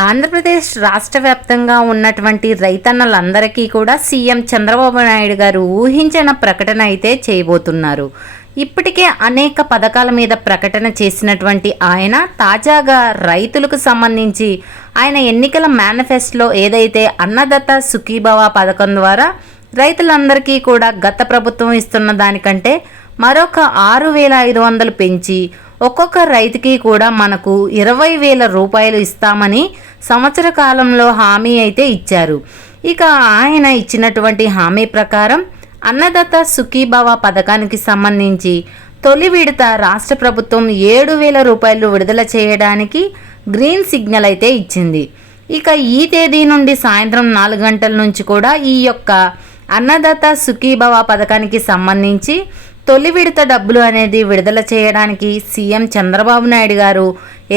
ఆంధ్రప్రదేశ్ రాష్ట్ర వ్యాప్తంగా ఉన్నటువంటి రైతన్నలందరికీ కూడా సీఎం చంద్రబాబు నాయుడు గారు ఊహించిన ప్రకటన అయితే చేయబోతున్నారు. ఇప్పటికే అనేక పథకాల మీద ప్రకటన చేసినటువంటి ఆయన తాజాగా రైతులకు సంబంధించి ఆయన ఎన్నికల మేనిఫెస్టోలో ఏదైతే అన్నదత్త సుఖీభవ పథకం ద్వారా రైతులందరికీ కూడా గత ప్రభుత్వం ఇస్తున్న దానికంటే మరొక ఆరు వేల ఐదు వందలు పెంచి ఒక్కొక్క రైతుకి కూడా మనకు ఇరవై వేల రూపాయలు ఇస్తామని సంవత్సర కాలంలో హామీ అయితే ఇచ్చారు. ఇక ఆయన ఇచ్చినటువంటి హామీ ప్రకారం అన్నదాత సుఖీభావ పథకానికి సంబంధించి తొలి విడత రాష్ట్ర ప్రభుత్వం ఏడు వేల రూపాయలు విడుదల చేయడానికి గ్రీన్ సిగ్నల్ అయితే ఇచ్చింది. ఇక ఈ తేదీ నుండి సాయంత్రం నాలుగు గంటల నుంచి కూడా ఈ యొక్క అన్నదాత సుఖీభవ పథకానికి సంబంధించి తొలి విడత డబ్బులు అనేది విడుదల చేయడానికి సీఎం చంద్రబాబు నాయుడు గారు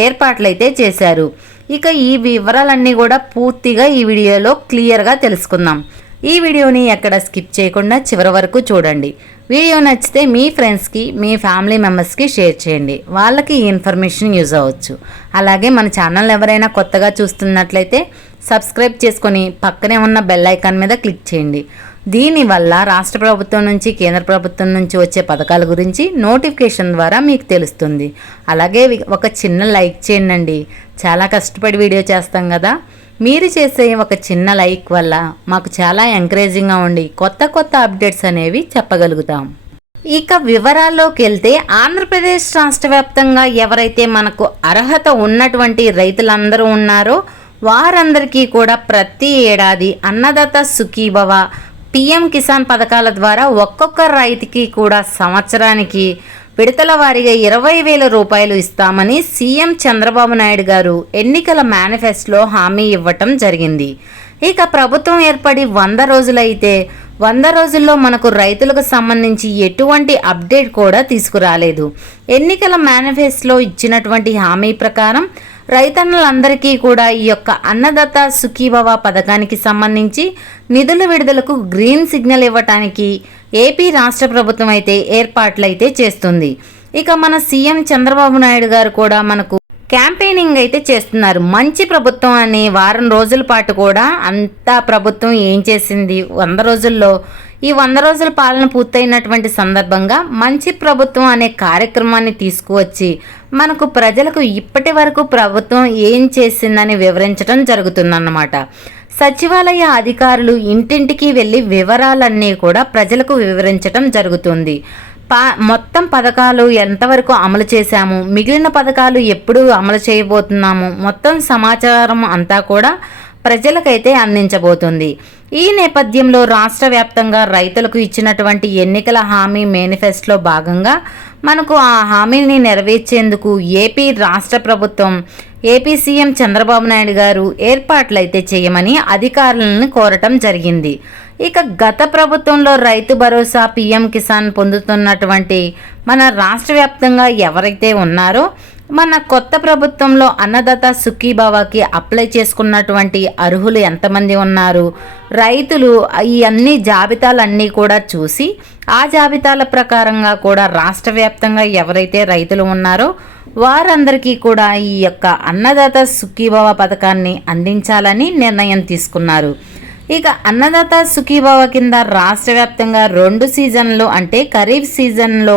ఏర్పాట్లయితే చేశారు. ఇక ఈ వివరాలన్నీ కూడా పూర్తిగా ఈ వీడియోలో క్లియర్గా తెలుసుకుందాం. ఈ వీడియోని ఎక్కడ స్కిప్ చేయకుండా చివరి వరకు చూడండి. వీడియో నచ్చితే మీ ఫ్రెండ్స్కి మీ ఫ్యామిలీ మెంబర్స్కి షేర్ చేయండి. వాళ్ళకి ఈ ఇన్ఫర్మేషన్ యూజ్ అవ్వచ్చు. అలాగే మన ఛానల్ ఎవరైనా కొత్తగా చూస్తున్నట్లయితే సబ్స్క్రైబ్ చేసుకొని పక్కనే ఉన్న బెల్ ఐకాన్ మీద క్లిక్ చేయండి. దీనివల్ల రాష్ట్ర ప్రభుత్వం నుంచి కేంద్ర ప్రభుత్వం నుంచి వచ్చే పథకాల గురించి నోటిఫికేషన్ ద్వారా మీకు తెలుస్తుంది. అలాగే ఒక చిన్న లైక్ చేయండి చాలా కష్టపడి వీడియో చేస్తాం కదా. మీరు చేసే ఒక చిన్న లైక్ వల్ల మాకు చాలా ఎంకరేజింగ్గా ఉండి కొత్త కొత్త అప్డేట్స్ అనేవి చెప్పగలుగుతాం. ఇక వివరాల్లోకి వెళ్తే ఆంధ్రప్రదేశ్ రాష్ట్ర వ్యాప్తంగా ఎవరైతే మనకు అర్హత ఉన్నటువంటి రైతులందరూ ఉన్నారో వారందరికీ కూడా ప్రతి ఏడాది అన్నదాత సుఖీభవ. పిఎం కిసాన్ పథకాల ద్వారా ఒక్కొక్క రైతుకి కూడా సంవత్సరానికి విడతల వారీగా ఇరవై వేల రూపాయలు ఇస్తామని సీఎం చంద్రబాబు నాయుడు గారు ఎన్నికల మేనిఫెస్టోలో హామీ ఇవ్వటం జరిగింది. ఇక ప్రభుత్వం ఏర్పడి వంద రోజులైతే వంద రోజుల్లో మనకు రైతులకు సంబంధించి ఎటువంటి అప్డేట్ కూడా తీసుకురాలేదు. ఎన్నికల మేనిఫెస్టోలో ఇచ్చినటువంటి హామీ ప్రకారం రైతన్నులందరికీ కూడా ఈ యొక్క అన్నదాత సుఖీభవ పథకానికి సంబంధించి నిధుల విడుదలకు గ్రీన్ సిగ్నల్ ఇవ్వటానికి ఏపీ రాష్ట్ర ప్రభుత్వం అయితే ఏర్పాట్లయితే చేస్తుంది. ఇక మన సీఎం చంద్రబాబు నాయుడు గారు కూడా మనకు క్యాంపెయినింగ్ అయితే చేస్తున్నారు. మంచి ప్రభుత్వం అని వారం రోజుల పాటు కూడా అంతా ప్రభుత్వం ఏం చేసింది? వంద రోజుల్లో ఈ వంద రోజుల పాలన పూర్తయినటువంటి సందర్భంగా మంచి ప్రభుత్వం అనే కార్యక్రమాన్ని తీసుకువచ్చి మనకు ప్రజలకు ఇప్పటి వరకు ప్రభుత్వం ఏం చేసిందని వివరించడం జరుగుతుందన్నమాట. సచివాలయ అధికారులు ఇంటింటికి వెళ్ళి వివరాలన్నీ కూడా ప్రజలకు వివరించడం జరుగుతుంది. పా మొత్తం పథకాలు ఎంతవరకు అమలు చేశాము? మిగిలిన పథకాలు ఎప్పుడు అమలు చేయబోతున్నాము? మొత్తం సమాచారం అంతా కూడా ప్రజలకైతే అందించబోతుంది. ఈ నేపథ్యంలో రాష్ట్ర వ్యాప్తంగా రైతులకు ఇచ్చినటువంటి ఎన్నికల హామీ మేనిఫెస్టోలో భాగంగా మనకు ఆ హామీని నెరవేర్చేందుకు ఏపీ రాష్ట్ర ప్రభుత్వం ఏపీ సీఎం చంద్రబాబు నాయుడు గారు ఏర్పాట్లయితే చేయమని అధికారులను కోరటం జరిగింది. ఇక గత ప్రభుత్వంలో రైతు భరోసా పీఎం కిసాన్ పొందుతున్నటువంటి మన రాష్ట్ర వ్యాప్తంగా ఎవరైతే ఉన్నారో మన కొత్త ప్రభుత్వంలో అన్నదాత సుఖీభావాకి అప్లై చేసుకున్నటువంటి అర్హులు ఎంతమంది ఉన్నారు? రైతులు ఈ అన్ని జాబితాలన్నీ కూడా చూసి ఆ జాబితాల ప్రకారంగా కూడా రాష్ట్ర వ్యాప్తంగా ఎవరైతే రైతులు ఉన్నారో వారందరికీ కూడా ఈ యొక్క అన్నదాత సుఖీభావ పథకాన్ని అందించాలని నిర్ణయం తీసుకున్నారు. ఇక అన్నదాత సుఖీభావ కింద రాష్ట్ర వ్యాప్తంగా రెండు సీజన్లు అంటే ఖరీఫ్ సీజన్లో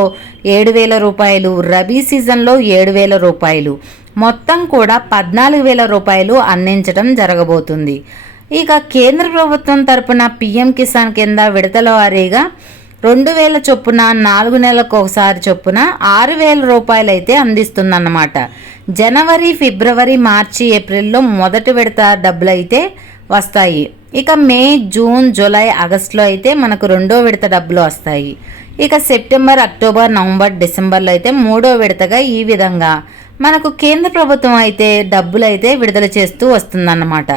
ఏడు వేల రూపాయలు రబీ సీజన్లో ఏడు వేల రూపాయలు. మొత్తం కూడా పద్నాలుగు వేల రూపాయలు అందించడం జరగబోతుంది. ఇక కేంద్ర ప్రభుత్వం తరపున పీఎం కిసాన్ కింద విడతల వారీగా రెండు వేల చొప్పున నాలుగు నెలలకు ఒకసారి చొప్పున ఆరు వేల రూపాయలు అయితే అందిస్తుందన్నమాట. జనవరి ఫిబ్రవరి మార్చి ఏప్రిల్లో మొదటి విడత డబ్బులు అయితే వస్తాయి. ఇక మే జూన్ జూలై ఆగస్టులో అయితే మనకు రెండో విడత డబ్బులు వస్తాయి. ఇక సెప్టెంబర్ అక్టోబర్ నవంబర్ డిసెంబర్లో అయితే మూడో విడతగా ఈ విధంగా. మనకు కేంద్ర ప్రభుత్వం అయితే డబ్బులు అయితే విడుదల చేస్తూ వస్తుందన్నమాట.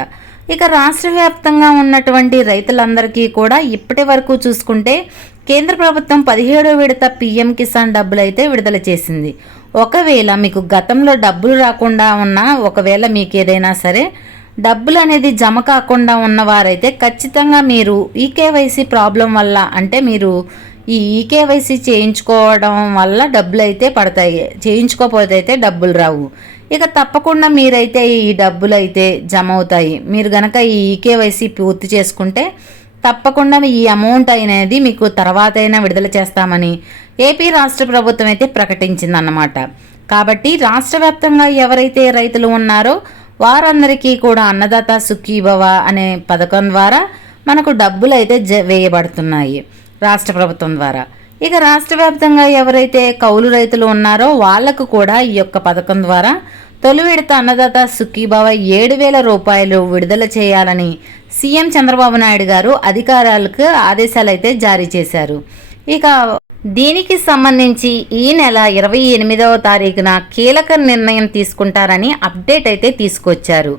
ఇక రాష్ట్ర వ్యాప్తంగా ఉన్నటువంటి రైతులందరికీ కూడా ఇప్పటి వరకు చూసుకుంటే కేంద్ర ప్రభుత్వం పదిహేడో విడత పిఎం కిసాన్ డబ్బులు అయితే విడుదల చేసింది. ఒకవేళ మీకు గతంలో డబ్బులు రాకుండా ఉన్నా ఒకవేళ మీకు ఏదైనా సరే డబ్బులు అనేది జమ కాకుండా ఉన్నవారైతే ఖచ్చితంగా మీరు ఈకేవైసీ ప్రాబ్లం వల్ల అంటే మీరు ఈ ఈకేవైసీ చేయించుకోవడం వల్ల డబ్బులు అయితే పడతాయి. చేయించుకోకపోతే అయితే డబ్బులు రావు. ఇక తప్పకుండా మీరైతే ఈ డబ్బులు అయితే జమ అవుతాయి మీరు గనక ఈ ఈకేవైసీ పూర్తి చేసుకుంటే తప్పకుండా ఈ అమౌంట్ అనేది మీకు తర్వాత అయినా విడుదల చేస్తామని ఏపీ రాష్ట్ర ప్రభుత్వం అయితే ప్రకటించిందన్నమాట. కాబట్టి రాష్ట్ర వ్యాప్తంగా ఎవరైతే రైతులు ఉన్నారో వారందరికీ కూడా అన్నదాత సుఖీభవ అనే పథకం ద్వారా మనకు డబ్బులు అయితే జ వేయబడుతున్నాయి రాష్ట్ర ప్రభుత్వం ద్వారా. ఇక రాష్ట్ర వ్యాప్తంగా ఎవరైతే కౌలు రైతులు ఉన్నారో వాళ్ళకు కూడా ఈ యొక్క పథకం ద్వారా తొలి విడత అన్నదాత సుఖీభావ ఏడు వేల రూపాయలు విడుదల చేయాలని సీఎం చంద్రబాబు నాయుడు గారు అధికారులకు ఆదేశాలు అయితే జారీ చేశారు. ఇక దీనికి సంబంధించి ఈ నెల ఇరవై ఎనిమిదవ తారీఖున కీలక నిర్ణయం తీసుకుంటారని అప్డేట్ అయితే తీసుకొచ్చారు.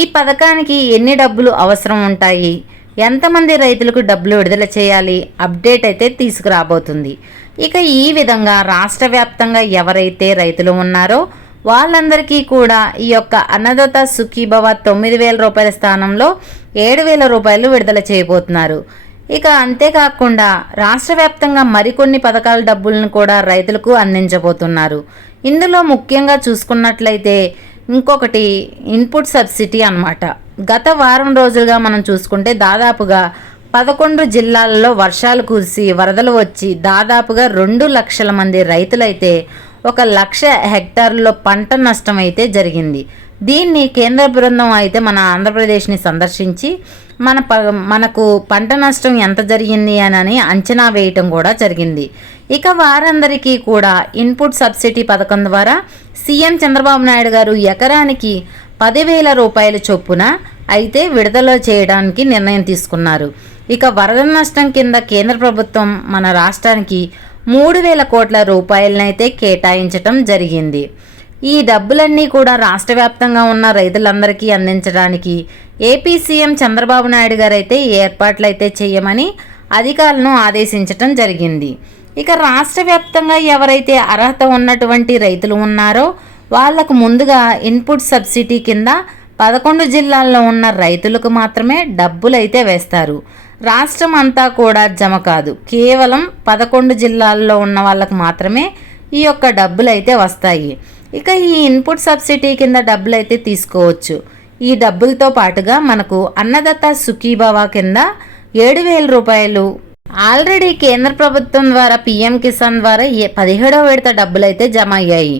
ఈ పథకానికి ఎన్ని డబ్బులు అవసరం ఉంటాయి? ఎంతమంది రైతులకు డబ్బులు విడుదల చేయాలి? అప్డేట్ అయితే తీసుకురాబోతుంది. ఇక ఈ విధంగా రాష్ట్ర వ్యాప్తంగా ఎవరైతే రైతులు ఉన్నారో వాళ్ళందరికీ కూడా ఈ యొక్క అన్నదాత సుఖీభవ తొమ్మిది వేల రూపాయల స్థానంలో ఏడు వేల రూపాయలు విడుదల చేయబోతున్నారు. ఇక అంతేకాకుండా రాష్ట్ర వ్యాప్తంగా మరికొన్ని పథకాల డబ్బులను కూడా రైతులకు అందించబోతున్నారు. ఇందులో ముఖ్యంగా చూసుకున్నట్లయితే ఇంకొకటి ఇన్పుట్ సబ్సిడీ అనమాట గత వారం రోజులుగా మనం చూసుకుంటే దాదాపుగా పదకొండు జిల్లాలలో వర్షాలు కురిసి వరదలు వచ్చి దాదాపుగా రెండు లక్షల మంది రైతులైతే ఒక లక్ష హెక్టార్లలో పంట నష్టం అయితే జరిగింది. దీన్ని కేంద్ర బృందం అయితే మన ఆంధ్రప్రదేశ్ని సందర్శించి మన ప మనకు పంట నష్టం ఎంత జరిగింది అని అంచనా వేయటం కూడా జరిగింది. ఇక వారందరికీ కూడా ఇన్పుట్ సబ్సిడీ పథకం ద్వారా సీఎం చంద్రబాబు నాయుడు గారు ఎకరానికి పదివేల రూపాయల చొప్పున అయితే విడుదల చేయడానికి నిర్ణయం తీసుకున్నారు. ఇక వరద నష్టం కింద కేంద్ర ప్రభుత్వం మన రాష్ట్రానికి మూడు వేల కోట్ల రూపాయలనైతే కేటాయించటం జరిగింది. ఈ డబ్బులన్నీ కూడా రాష్ట్ర వ్యాప్తంగా ఉన్న రైతులందరికీ అందించడానికి ఏపీ సీఎం చంద్రబాబు నాయుడు గారైతే ఏర్పాట్లయితే ఏర్పాట్లు అయితే చేయమని అధికారులను ఆదేశించటం జరిగింది. ఇక రాష్ట్ర వ్యాప్తంగా ఎవరైతే అర్హత ఉన్నటువంటి రైతులు ఉన్నారో వాళ్ళకు ముందుగా ఇన్పుట్ సబ్సిడీ కింద పదకొండు జిల్లాల్లో ఉన్న రైతులకు మాత్రమే డబ్బులు అయితే వేస్తారు. రాష్ట్రం అంతా కూడా జమ కాదు. కేవలం పదకొండు జిల్లాల్లో ఉన్న వాళ్ళకు మాత్రమే ఈ యొక్క డబ్బులు అయితే వస్తాయి. ఇక ఈ ఇన్పుట్ సబ్సిడీ కింద డబ్బులు అయితే తీసుకోవచ్చు. ఈ డబ్బులతో పాటుగా మనకు అన్నదత్త సుఖీభవ కింద ఏడు వేల రూపాయలు. ఆల్రెడీ కేంద్ర ప్రభుత్వం ద్వారా పీఎం కిసాన్ ద్వారా ఏ పదిహేడవ విడత డబ్బులు అయితే జమ అయ్యాయి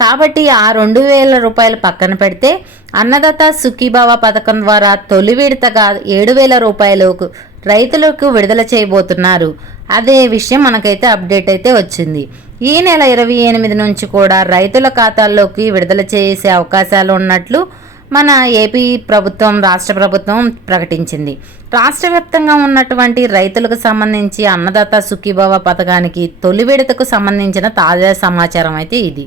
కాబట్టి ఆ రెండు వేల రూపాయలు పక్కన పెడితే అన్నదాత సుఖీభావ పథకం ద్వారా తొలి విడతగా ఏడు వేల రూపాయలు రైతులకు విడుదల చేయబోతున్నారు. అదే విషయం మనకైతే అప్డేట్ అయితే వచ్చింది. ఈ నెల ఇరవై ఎనిమిది నుంచి కూడా రైతుల ఖాతాల్లోకి విడుదల చేసే అవకాశాలు ఉన్నట్లు మన ఏపీ ప్రభుత్వం రాష్ట్ర ప్రభుత్వం ప్రకటించింది. రాష్ట్ర వ్యాప్తంగా ఉన్నటువంటి రైతులకు సంబంధించి అన్నదాత సుఖీభవ పథకానికి తొలి విడతకు సంబంధించిన తాజా సమాచారం అయితే ఇది.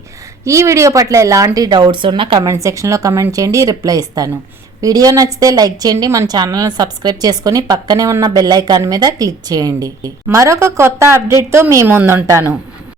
ఈ వీడియో పట్ల ఎలాంటి డౌట్స్ ఉన్నా కమెంట్ సెక్షన్లో కమెంట్ చేయండి రిప్లై ఇస్తాను. వీడియో నచ్చితే లైక్ చేయండి మన ఛానల్ని సబ్స్క్రైబ్ చేసుకొని పక్కనే ఉన్న బెల్ ఐకాన్ మీద క్లిక్ చేయండి. మరొక కొత్త అప్డేట్తో మీ ముందుంటాను.